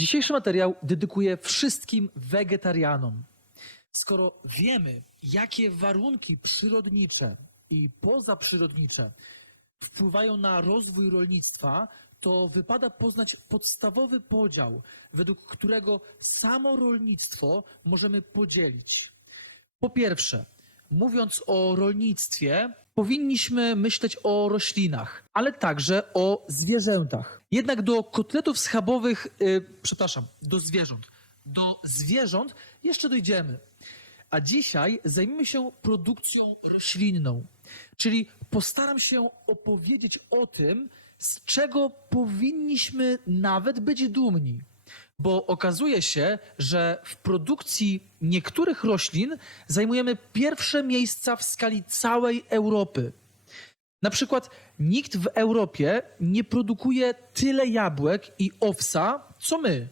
Dzisiejszy materiał dedykuję wszystkim wegetarianom. Skoro wiemy, jakie warunki przyrodnicze i pozaprzyrodnicze wpływają na rozwój rolnictwa, to wypada poznać podstawowy podział, według którego samo rolnictwo możemy podzielić. Po pierwsze, mówiąc o rolnictwie, powinniśmy myśleć o roślinach, ale także o zwierzętach. Jednak do kotletów schabowych, y, przepraszam, do zwierząt, do zwierząt jeszcze dojdziemy. A dzisiaj zajmiemy się produkcją roślinną, czyli postaram się opowiedzieć o tym, z czego powinniśmy nawet być dumni. Bo okazuje się, że w produkcji niektórych roślin zajmujemy pierwsze miejsca w skali całej Europy. Na przykład nikt w Europie nie produkuje tyle jabłek i owsa, co my.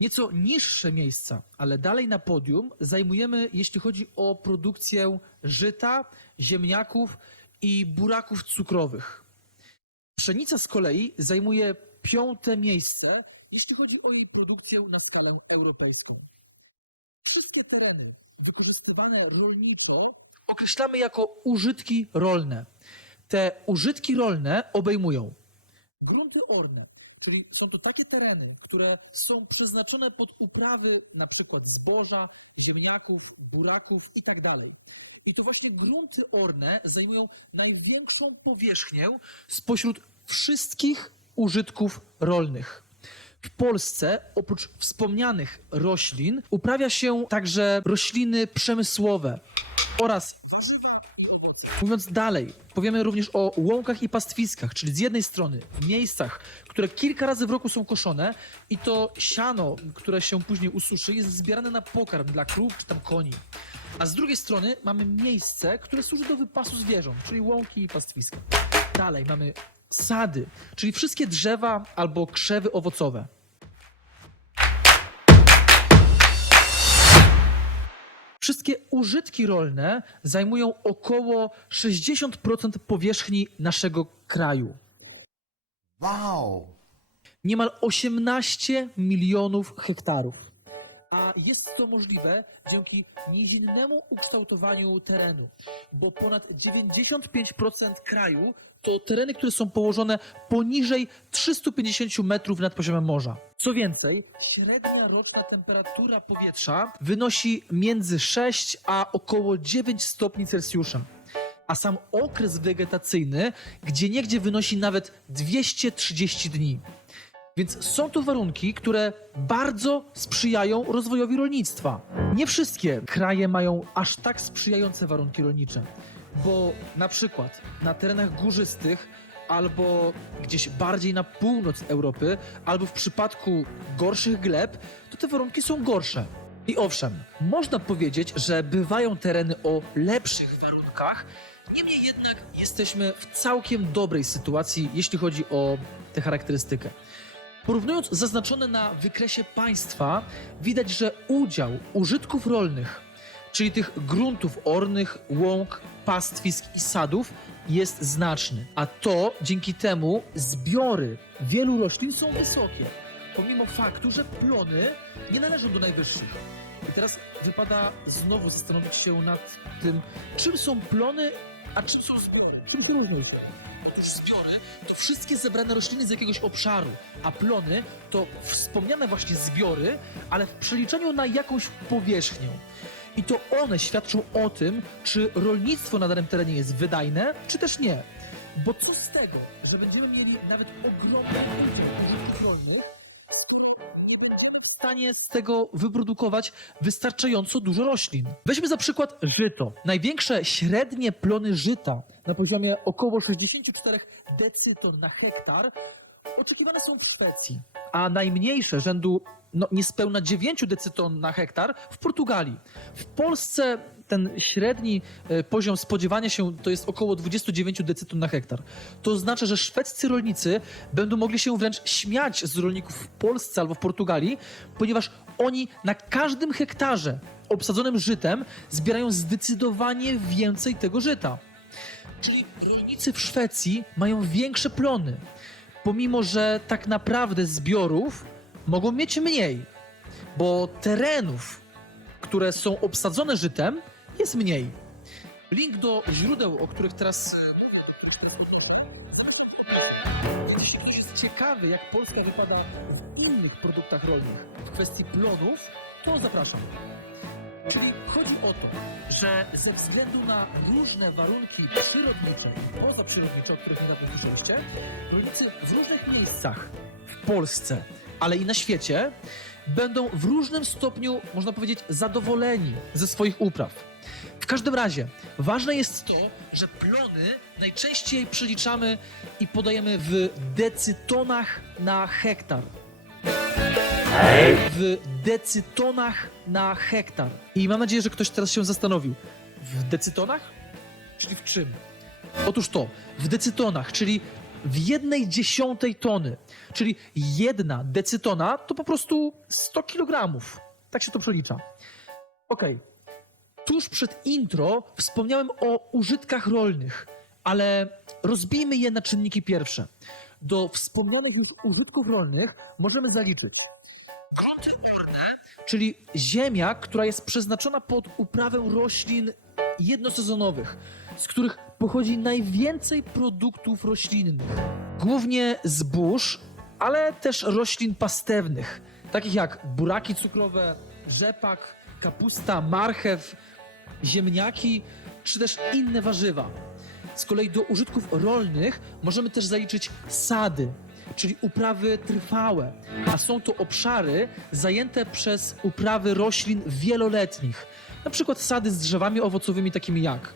Nieco niższe miejsca, ale dalej na podium zajmujemy, jeśli chodzi o produkcję żyta, ziemniaków i buraków cukrowych. Pszenica z kolei zajmuje piąte miejsce, jeśli chodzi o jej produkcję na skalę europejską. Wszystkie tereny wykorzystywane rolniczo określamy jako użytki rolne. Te użytki rolne obejmują grunty orne, czyli są to takie tereny, które są przeznaczone pod uprawy na przykład zboża, ziemniaków, buraków itd. I to właśnie grunty orne zajmują największą powierzchnię spośród wszystkich użytków rolnych. W Polsce oprócz wspomnianych roślin uprawia się także rośliny przemysłowe oraz Mówiąc dalej, powiemy również o łąkach i pastwiskach, czyli z jednej strony miejscach, które kilka razy w roku są koszone i to siano, które się później ususzy, jest zbierane na pokarm dla krów czy tam koni. A z drugiej strony mamy miejsce, które służy do wypasu zwierząt, czyli łąki i pastwiska. Dalej mamy sady, czyli wszystkie drzewa albo krzewy owocowe. Wszystkie użytki rolne zajmują około 60% powierzchni naszego kraju. Wow! Niemal 18 milionów hektarów. A jest to możliwe dzięki nizinnemu ukształtowaniu terenu, bo ponad 95% kraju to tereny, które są położone poniżej 350 metrów nad poziomem morza. Co więcej, średnia roczna temperatura powietrza wynosi między 6 a około 9 stopni Celsjusza. A sam okres wegetacyjny gdzie niegdzie wynosi nawet 230 dni. Więc są to warunki, które bardzo sprzyjają rozwojowi rolnictwa. Nie wszystkie kraje mają aż tak sprzyjające warunki rolnicze, bo na przykład na terenach górzystych albo gdzieś bardziej na północ Europy, albo w przypadku gorszych gleb, to te warunki są gorsze. I owszem, można powiedzieć, że bywają tereny o lepszych warunkach, niemniej jednak jesteśmy w całkiem dobrej sytuacji, jeśli chodzi o tę charakterystykę. Porównując zaznaczone na wykresie państwa, widać, że udział użytków rolnych, czyli tych gruntów ornych, łąk, pastwisk i sadów, jest znaczny. A to dzięki temu zbiory wielu roślin są wysokie, pomimo faktu, że plony nie należą do najwyższych. I teraz wypada znowu zastanowić się nad tym, czym są plony, a czym są zbiory. Czym różnią? Otóż zbiory to wszystkie zebrane rośliny z jakiegoś obszaru, a plony to wspomniane właśnie zbiory, ale w przeliczeniu na jakąś powierzchnię. I to one świadczą o tym, czy rolnictwo na danym terenie jest wydajne, czy też nie. Bo co z tego, że będziemy mieli nawet ogromny udział użytków rolnych, w stanie z tego wyprodukować wystarczająco dużo roślin. Weźmy za przykład żyto. Największe średnie plony żyta na poziomie około 64 decyton na hektar oczekiwane są w Szwecji, a najmniejsze rzędu no, niespełna 9 decyton na hektar w Portugalii. W Polsce ten średni e, poziom spodziewania się to jest około 29 decyton na hektar. To oznacza, że szwedzcy rolnicy będą mogli się wręcz śmiać z rolników w Polsce albo w Portugalii, ponieważ oni na każdym hektarze obsadzonym żytem zbierają zdecydowanie więcej tego żyta. Czyli rolnicy w Szwecji mają większe plony, pomimo że tak naprawdę zbiorów mogą mieć mniej, bo terenów, które są obsadzone żytem, jest mniej. Link do źródeł, o których teraz. Ciekawy, jak Polska wypada w innych produktach rolnych w kwestii plonów, to zapraszam. Czyli chodzi o to, że ze względu na różne warunki przyrodnicze i pozaprzyrodnicze, o których niedawno słyszeliście, rolnicy w różnych miejscach w Polsce, ale i na świecie będą w różnym stopniu, można powiedzieć, zadowoleni ze swoich upraw. W każdym razie, ważne jest to, że plony najczęściej przeliczamy i podajemy w decytonach na hektar. W decytonach na hektar. I mam nadzieję, że ktoś teraz się zastanowił. W decytonach? Czyli w czym? Otóż to, w decytonach, czyli w jednej dziesiątej tony. Czyli jedna decytona to po prostu 100 kg. Tak się to przelicza. Okej. Tuż przed intro wspomniałem o użytkach rolnych, ale rozbijmy je na czynniki pierwsze. Do wspomnianych już użytków rolnych możemy zaliczyć grunty orne, czyli ziemia, która jest przeznaczona pod uprawę roślin jednosezonowych, z których pochodzi najwięcej produktów roślinnych. Głównie zbóż, ale też roślin pastewnych, takich jak buraki cukrowe, rzepak, kapusta, marchew, ziemniaki, czy też inne warzywa. Z kolei do użytków rolnych możemy też zaliczyć sady, czyli uprawy trwałe, a są to obszary zajęte przez uprawy roślin wieloletnich, na przykład sady z drzewami owocowymi takimi jak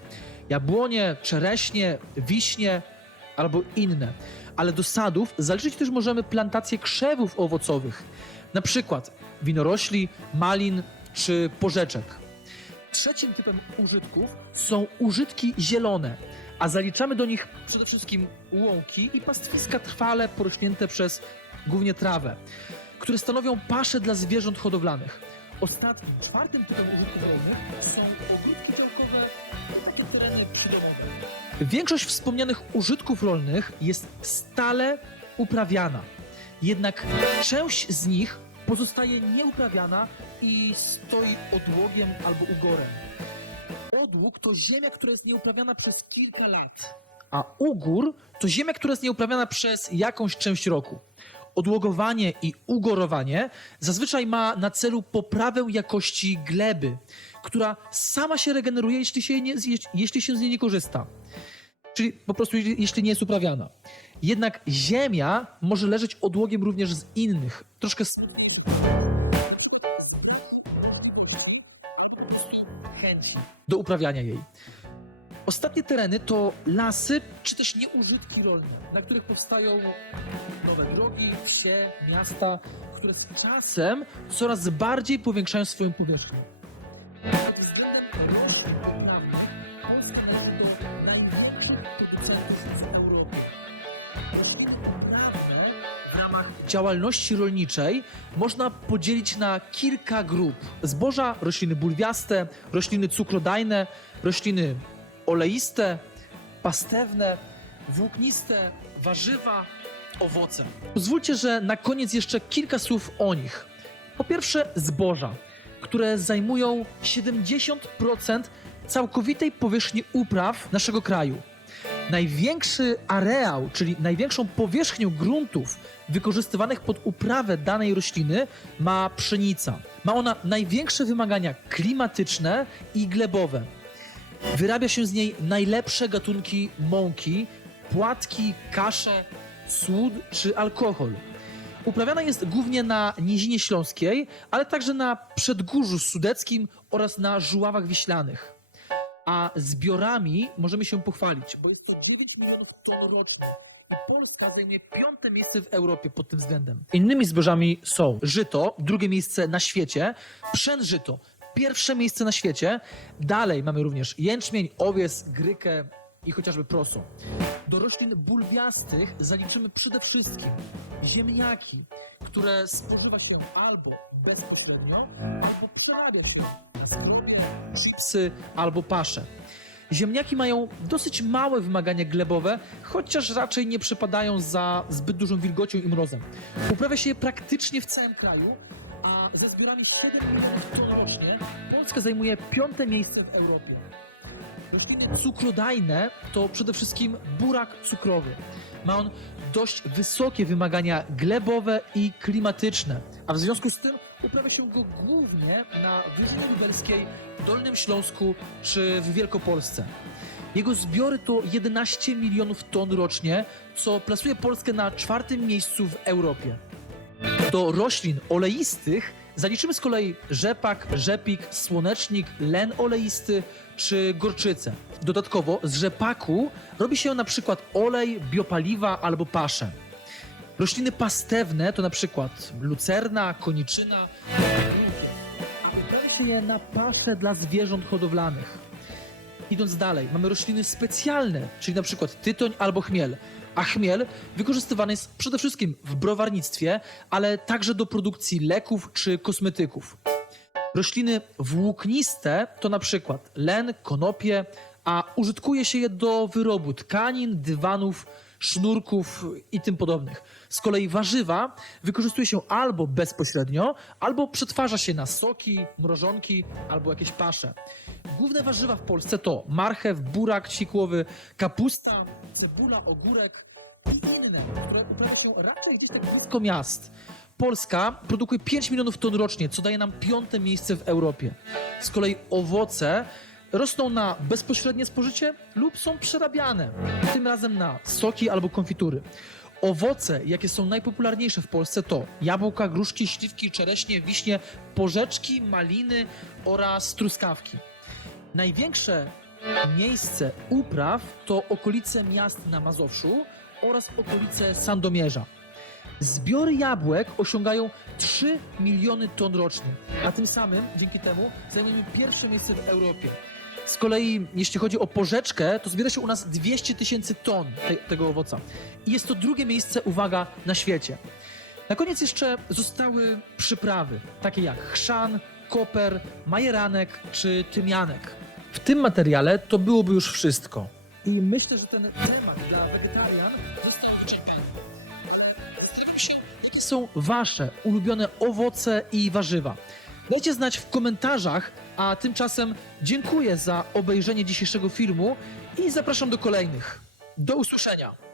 jabłonie, czereśnie, wiśnie albo inne. Ale do sadów zaliczyć też możemy plantacje krzewów owocowych, na przykład winorośli, malin czy porzeczek. Trzecim typem użytków są użytki zielone, a zaliczamy do nich przede wszystkim łąki i pastwiska trwale porośnięte przez głównie trawę, które stanowią pasze dla zwierząt hodowlanych. Ostatnim, czwartym typem użytków rolnych są ogródki działkowe i takie tereny przydomowe. Większość wspomnianych użytków rolnych jest stale uprawiana, jednak część z nich pozostaje nieuprawiana i stoi odłogiem albo ugorem. Odłóg to ziemia, która jest nieuprawiana przez kilka lat. A ugór to ziemia, która jest nieuprawiana przez jakąś część roku. Odłogowanie i ugorowanie zazwyczaj ma na celu poprawę jakości gleby, która sama się regeneruje, jeśli się, nie, jeśli się z niej nie korzysta. Czyli po prostu jeśli- nie jest uprawiana. Jednak ziemia może leżeć odłogiem również z innych, troszkę chęci do uprawiania jej. Ostatnie tereny to lasy czy też nieużytki rolne, na których powstają nowe drogi, wsie, miasta, które z czasem coraz bardziej powiększają swoją powierzchnię. Działalności rolniczej można podzielić na kilka grup. Zboża, rośliny bulwiaste, rośliny cukrodajne, rośliny oleiste, pastewne, włókniste, warzywa, owoce. Pozwólcie, że na koniec jeszcze kilka słów o nich. Po pierwsze, zboża, które zajmują 70% całkowitej powierzchni upraw naszego kraju. Największy areał, czyli największą powierzchnię gruntów wykorzystywanych pod uprawę danej rośliny ma pszenica. Ma ona największe wymagania klimatyczne i glebowe. Wyrabia się z niej najlepsze gatunki mąki, płatki, kasze, słód czy alkohol. Uprawiana jest głównie na Nizinie Śląskiej, ale także na Przedgórzu Sudeckim oraz na Żuławach Wiślanych. A zbiorami możemy się pochwalić, bo jest to 9 milionów ton rocznie. I Polska zajmie piąte miejsce w Europie pod tym względem. Innymi zbożami są żyto, drugie miejsce na świecie, pszen żyto, pierwsze miejsce na świecie. Dalej mamy również jęczmień, owies, grykę i chociażby proso. Do roślin bulwiastych zaliczymy przede wszystkim ziemniaki, które spożywa się albo bezpośrednio, albo przerabia się pizzy albo pasze. Ziemniaki mają dosyć małe wymagania glebowe, chociaż raczej nie przepadają za zbyt dużą wilgocią i mrozem. Uprawia się je praktycznie w całym kraju, a ze zbiorami 7 milionów rocznie Polska zajmuje piąte miejsce w Europie. Rośliny cukrodajne to przede wszystkim burak cukrowy. Ma on dość wysokie wymagania glebowe i klimatyczne, a w związku z tym uprawia się go głównie na Wyżynie Lubelskiej, Dolnym Śląsku czy w Wielkopolsce. Jego zbiory to 11 milionów ton rocznie, co plasuje Polskę na czwartym miejscu w Europie. Do roślin oleistych zaliczymy z kolei rzepak, rzepik, słonecznik, len oleisty czy gorczycę. Dodatkowo z rzepaku robi się na przykład olej, biopaliwa albo paszę. Rośliny pastewne to na przykład lucerna, koniczyna, uprawia się je na paszę dla zwierząt hodowlanych. Idąc dalej, mamy rośliny specjalne, czyli na przykład tytoń albo chmiel. A chmiel wykorzystywany jest przede wszystkim w browarnictwie, ale także do produkcji leków czy kosmetyków. Rośliny włókniste to na przykład len, konopie, a użytkuje się je do wyrobu tkanin, dywanów, sznurków i tym podobnych. Z kolei warzywa wykorzystuje się albo bezpośrednio, albo przetwarza się na soki, mrożonki albo jakieś pasze. Główne warzywa w Polsce to marchew, burak cikłowy, kapusta, cebula, ogórek i inne, które uprawia się raczej gdzieś tak blisko miast. Polska produkuje 5 milionów ton rocznie, co daje nam piąte miejsce w Europie. Z kolei owoce rosną na bezpośrednie spożycie lub są przerabiane, tym razem na soki albo konfitury. Owoce, jakie są najpopularniejsze w Polsce to jabłka, gruszki, śliwki, czereśnie, wiśnie, porzeczki, maliny oraz truskawki. Największe miejsce upraw to okolice miast na Mazowszu oraz okolice Sandomierza. Zbiory jabłek osiągają 3 miliony ton rocznie, a tym samym dzięki temu zajmujemy pierwsze miejsce w Europie. Z kolei, jeśli chodzi o porzeczkę, to zbiera się u nas 200 tysięcy ton te, tego owoca. I jest to drugie miejsce, uwaga, na świecie. Na koniec jeszcze zostały przyprawy, takie jak chrzan, koper, majeranek czy tymianek. W tym materiale to byłoby już wszystko. I myślę, że ten temat dla wegetarian został wyczerpany. Zastanawiam się, jakie są wasze ulubione owoce i warzywa. Dajcie znać w komentarzach, a tymczasem dziękuję za obejrzenie dzisiejszego filmu i zapraszam do kolejnych. Do usłyszenia.